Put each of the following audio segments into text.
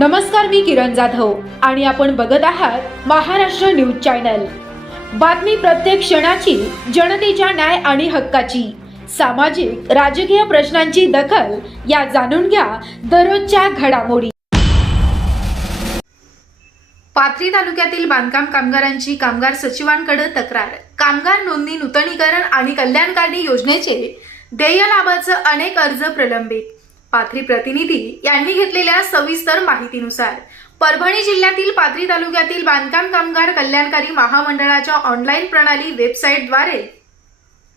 नमस्कार मी किरण जाधव आणि आपण बघत आहात महाराष्ट्र न्यूज चॅनल. बातमी प्रत्येक क्षणाची जनतेच्या न्याय आणि हक्काची. सामाजिक राजकीय प्रश्नांची दखल या जाणून घ्या दररोजच्या घडामोडी. पाथरी तालुक्यातील बांधकाम कामगारांची कामगार सचिवांकडे तक्रार. कामगार नोंदणी नूतनीकरण आणि कल्याणकारी योजनेचे देय लाभाचं अनेक अर्ज प्रलंबित. पाथरी प्रतिनिधी यांनी घेतलेल्या सविस्तर माहितीनुसार परभणी जिल्ह्यातील पाथरी तालुक्यातील बांधकाम कामगार कल्याणकारी महामंडळाच्या ऑनलाईन प्रणाली वेबसाईटद्वारे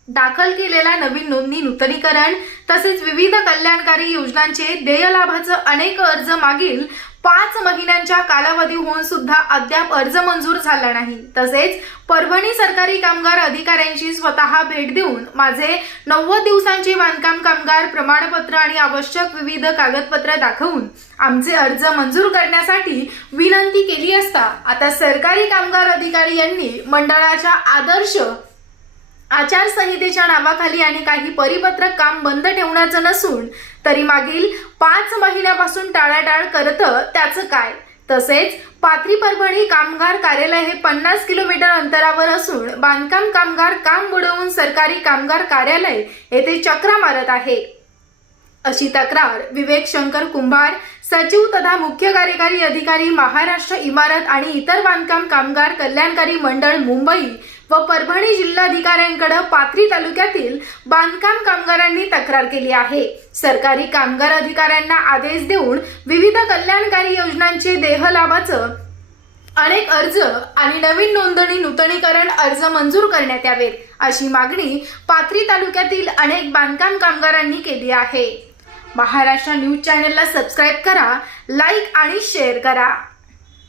दाखल केलेल्या नवीन नोंदणी नूतनीकरण तसेच विविध कल्याणकारी योजनांचे देयलाभाचं अनेक अर्ज मागील पाच महिन्यांच्या कालावधी होऊन सुद्धा अद्याप अर्ज मंजूर झाला नाही. तसेच परभणी सरकारी कामगार अधिकाऱ्यांची स्वतः भेट देऊन माझे नव्वद दिवसांचे बांधकाम कामगार प्रमाणपत्र आणि आवश्यक विविध कागदपत्र दाखवून आमचे अर्ज मंजूर करण्यासाठी विनंती केली असता आता सरकारी कामगार अधिकारी यांनी मंडळाच्या आदर्श आचारसंहितेच्या नावाखाली आणि काही परिपत्रक काम बंद ठेवण्याचं नसून तरी मागील पाच महिन्यापासून टाळाटाळ करत त्याचं काय? तसेच पाथरी परभणी कामगार कार्यालय हे पन्नास किलोमीटर अंतरावर असून बांधकाम कामगार काम बुडवून सरकारी कामगार कार्यालय येथे चक्रा मारत आहे. अशी तक्रार. विवेक शंकर कुंभार सचिव तथा मुख्य कार्यकारी अधिकारी महाराष्ट्र इमारत आणि इतर बांधकाम कामगार कल्याणकारी मंडळ मुंबई व परभणी जिल्हाधिकाऱ्यांकडे पाथरी तालुक्यातील बांधकाम कामगारांनी तक्रार केली आहे. सरकारी कामगार अधिकाऱ्यांना आदेश देऊन विविध कल्याणकारी योजनांचे देह लाभाचं अनेक अर्ज आणि नवीन नोंदणी नूतनीकरण अर्ज मंजूर करण्यात यावेत अशी मागणी पाथरी तालुक्यातील अनेक बांधकाम कामगारांनी केली आहे. महाराष्ट्र न्यूज चॅनलला सबस्क्राईब करा लाईक आणि शेअर करा.